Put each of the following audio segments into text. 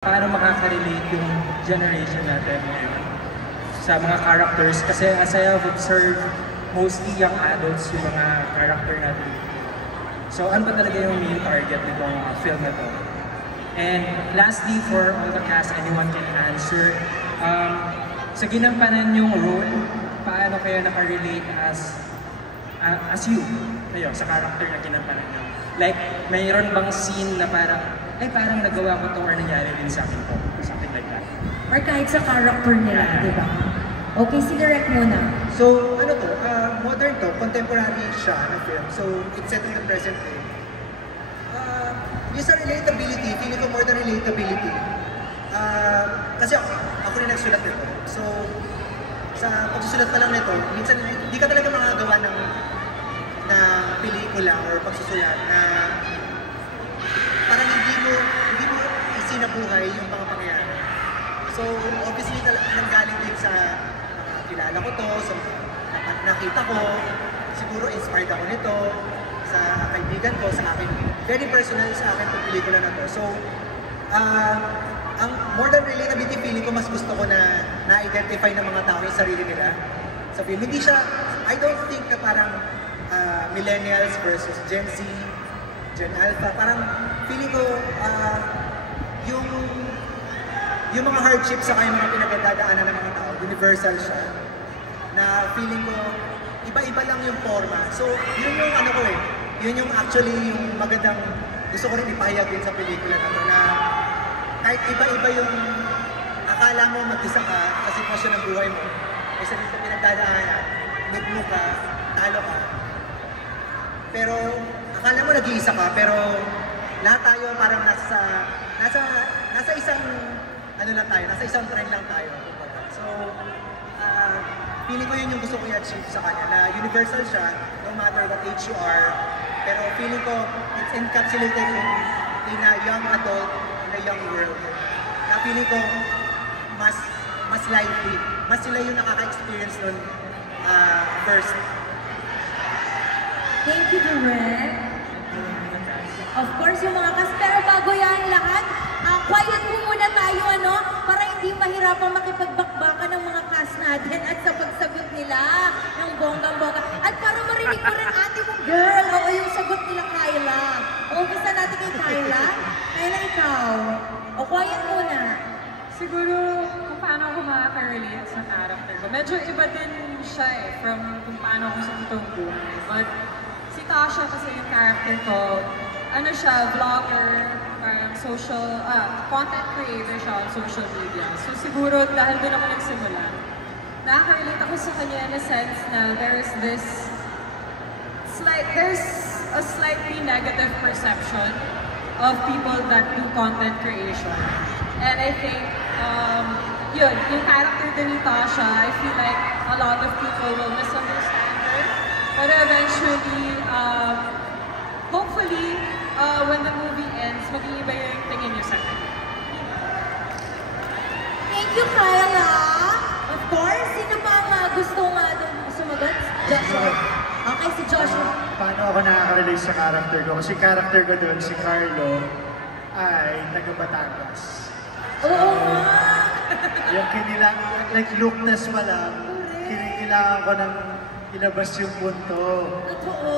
Paano makaka-relate yung generation natin ngayon sa mga characters? Kasi as I have observed, mostly young adults yung mga character natin. So ano ba talaga yung main target nitong film na to? And lastly, for all the cast, anyone can answer. Sa ginampanan yung role, paano kayo nakarelate as you, kayo, sa character na ginampanan nyo? Like, mayroon bang scene na parang nagawa ko to or nangyari din sa akin to? Something like that. Or kahit sa character nila, di ba? Okay, si Direk muna. So, ano to, modern to, contemporary siya na film. So, it's set in the present day. Yung sa relatability, feeling ko more than relatability. Kasi ako rin nagsulat nito. So, sa pagsusulat pa lang nito, minsan hindi ka talaga makagawa ng pelikula or pagsusulat na parang hindi mo isinabuhay yung mga pangyayari. So, obviously, nanggaling din sa kilala ko to, sa nakita ko, siguro inspired ako nito, sa kaibigan ko, sa akin, very personal sa akin itong pelikula na to. So, ang more than relatability, feeling ko mas gusto ko na na-identify ng mga tao yung sarili nila sa film. Hindi siya, I don't think na parang millennials versus Gen Z, Gen Alpha, parang feeling ko yung mga hardships sa yung mga pinagdadaanan ng mga tao, universal siya. Na feeling ko, iba-iba lang yung forma. So, yun yung ano ko yun yung actually yung magandang gusto ko rin ipahayag din sa pelikula na to, na kahit iba-iba yung akala mo mag-isa ka sa sitwasyon ng buhay mo, isa rin sa pinagdadaanan, nugno ka, talo ka. Pero, akala mo nag-iisa ka, pero lahat tayo parang nasa isang ano lang tayo, nasa isang trend lang tayo. So, feeling ko yun yung gusto ko i-achieve sa kanya, na universal siya, no matter what age you are. Pero feeling ko, it's encapsulated in a young adult, in a young world. Na feeling ko, mas lively. Mas sila yung nakaka-experience nun first. Thank you, Direk. Of course, yung mga cast. Pero bago yan lahat, quiet po muna tayo, para hindi mahirapang makipagbakbakan ng mga cast natin at sa pagsagot nila ng bonggang-bongga. At para marinig ko rin ate mong girl, yung sagot nila, Kyla. Umpisa natin kay Kyla. Kyla, ikaw. Quiet muna. Siguro, kung paano ako makaka-relate sa character ko. Medyo iba din siya from kung paano ako sa totoong buhay. But si Tasha kasi yung character ko, ano siya, vlogger, parang content creator siya on social media. So siguro dahil doon ako nagsimula, nakaka-relate ako sa kanya in a sense na there's a slightly negative perception of people that do content creation. And I think, yung character din ni Tasha, I feel like a lot of people will misunderstand her. But eventually, hopefully, when the movie ends, mag-iiba yung tingin niyo sa kanya. Thank you, Kyla. Of course, sino pa ang gusto sumagot? Joshua. Okay, si Joshua. Paano ako nakaka-relate sa character ko? Kasi character ko doon, si Carlo, ay taga-Batangas. Oo nga! Yung like lookness pa lang, kinikilangan ko ng ilabas yung punto. Totoo!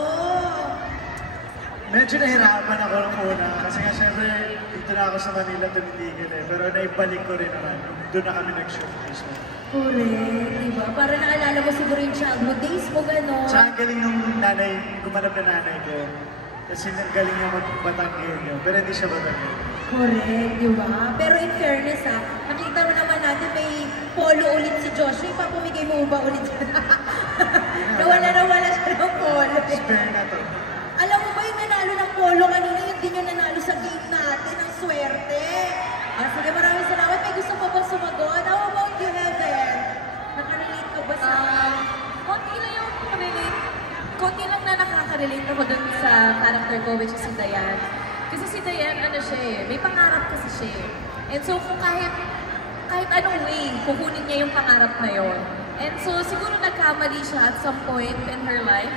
Medyo nahirapan ako ng una kasi nga syempre dito na ako sa Manila tumitigil pero naibalik ko rin naman. Doon na kami nag-shoot mismo. Correct, diba? Para naalala mo siguro yung childhood days mo, gano'n. Tsaka ang galing nung gumanap na nanay ko. Kasi ang galing niya mag-Batanggil niya, pero hindi siya Batanggil. Correct, diba? Pero in fairness nakita mo naman natin may polo ulit si Joshua. Ipapamigay mo ba ulit siya? Nawala siya ng polo. Spare na to. Alam mo ba yung nanalo ng polo kanina, yun din yung nanalo sa game natin, ang swerte. Sige, maraming salamat. May gusto pa bang sumagot? How about you, Heaven? Nakarelate ka ba sa... Konti lang na nakaka-relate ako dun sa character ko, which is si Dayan. Kasi si Dayan, may pangarap kasi siya. And so, kung kahit anong way, kukunin niya yung pangarap na yon. And so, siguro nagkamali siya at some point in her life.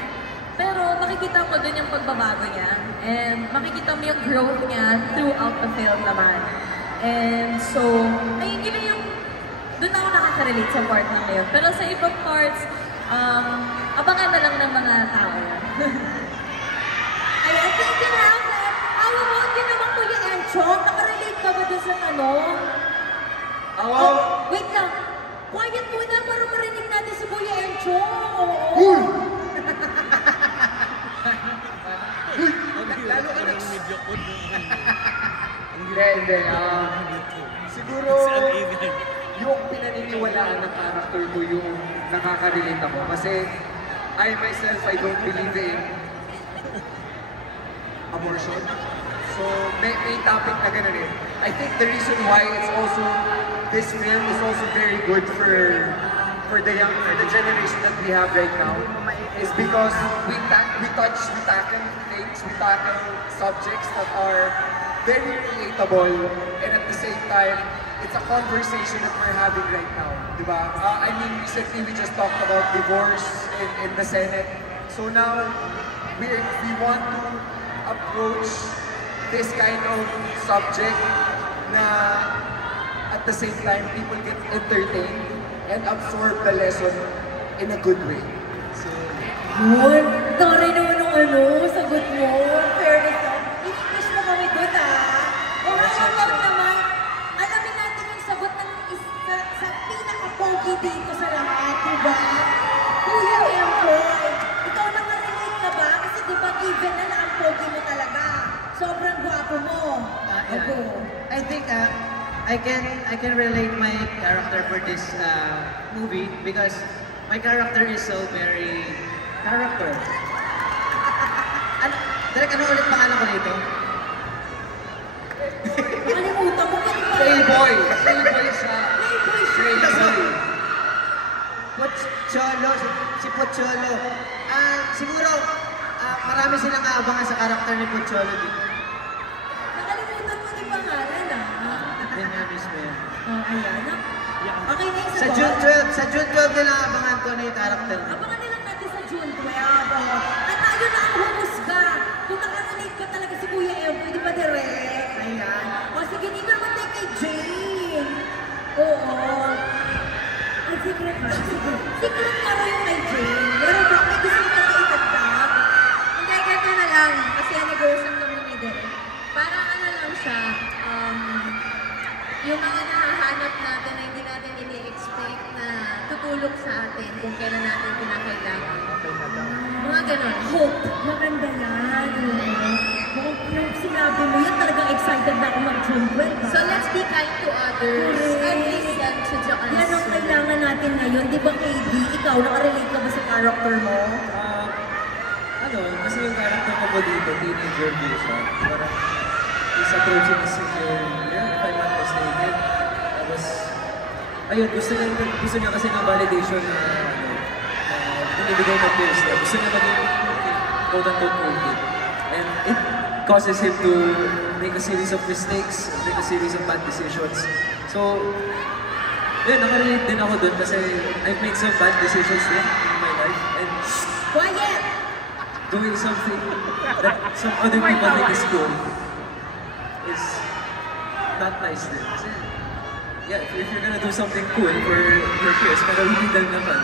Pero makikita mo dun yung pagbabago niya. And makikita mo yung growth niya throughout the film naman. And so, ayun yun yung, doon ako nakaka-relate sa part na ngayon. Pero sa ibang parts, abangan na lang ng mga tao. Ayan, thank you, Hamlet. How about you naman, Kuya Enchong? Nakarelate ka ba dun sa tanong? Oh, wait lang. Quiet muna para marinig natin si Kuya Enchong. Oo. Lalo ka Hindi. Siguro, yung pinaniniwalaan ng character ko yung nakaka-relate ako. Kasi, I myself, I don't believe in abortion. So, may topic na ganun eh. I think the reason why this film is also very good for the generation that we have right now is because we tackle things, we tackle subjects that are very relatable, and at the same time, it's a conversation that we're having right now, diba? I mean, recently we just talked about divorce in the Senate. So now, we want to approach this kind of subject na at the same time, people get entertained and absorb the lesson in a good way. So, Yun. Taray naman ng sagot mo. Fairness ka. I-push mo kami doon, O how naman, alamin natin yung sagot ng isa sa pinaka-pogi dito sa lahat, diba? Kuya Empoy, ikaw nakarelate ka ba? Kasi diba given na ang pogi mo talaga. Sobrang gwapo mo. I think I can relate my character for this movie because my character is so very character. Direk, ano ulit pangalan ko dito? Nakalimutan mo kasi Playboy siya. Playboy. Pocholo, si Pocholo. Siguro marami silang aabangan sa character ni Pocholo dito. Nakalimutan mo yung pangalan, Yan nga mismo yan. Ayan. Okay na yung Sa June 12 nila abangan ko na yung character. Abangan nilang natin sa June 12. At tayo na ang humusga. Kung nakarelate ka talaga si Kuya Empoy, di ba direct? Ayan. O sige, dito naman tayo kay Jane. Oo. Ay, secret ba? Secret nga raw yung kay Jane. Pero ba, may gusto mo na itagdag? Hindi, ganito na lang. Kasi nag-uusap kami ni Derek. Parang ano lang siya, yung mga nahahanap natin na hindi natin ini-expect na tutulog sa atin kung kailan natin pinakailangan. Mga ganon. Hope. Maganda yan. Mukhang yung sinabi mo yan, talagang excited na ako mag-June 12. So let's be kind to others and listen to the answer. Yan ang kailangan natin ngayon. Di ba, KD? Ikaw, nakarelate ka ba sa character mo? Kasi yung character ko po dito, teenager din siya. Parang he's approaching his senior year, if I'm not mistaken. Tapos, ayun, gusto niya kasi ng validation na binibigay ng peers niya. Gusto niya maging quote-unquote okay. And it causes him to make a series of mistakes, make a series of bad decisions. So, yun, nakarelate din ako dun kasi I've made some bad decisions din in my life. And Quiet! doing something that some other people think is cool is not nice din. Kasi, yeah, if you're gonna do something cool for your peers, pero hindi lang naman,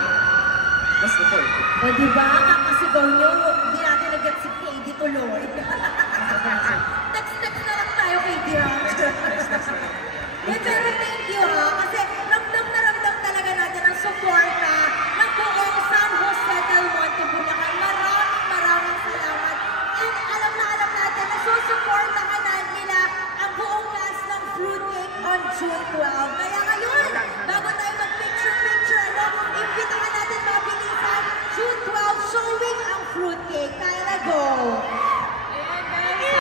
what's the point? O diba, kakasigaw nyo, hindi natin nag-get si KD tuloy. Next na lang tayo, KD, ha? Pero thank you, ha? Kasi ramdam na ramdam talaga natin ang suporta ng buong San Jose del Monte, Bulacan. Maraming salamat. And alam natin na susuportahan nila ang buong cast ng Fruitcake on June 12. Kaya ngayon, bago tayo mag-picture,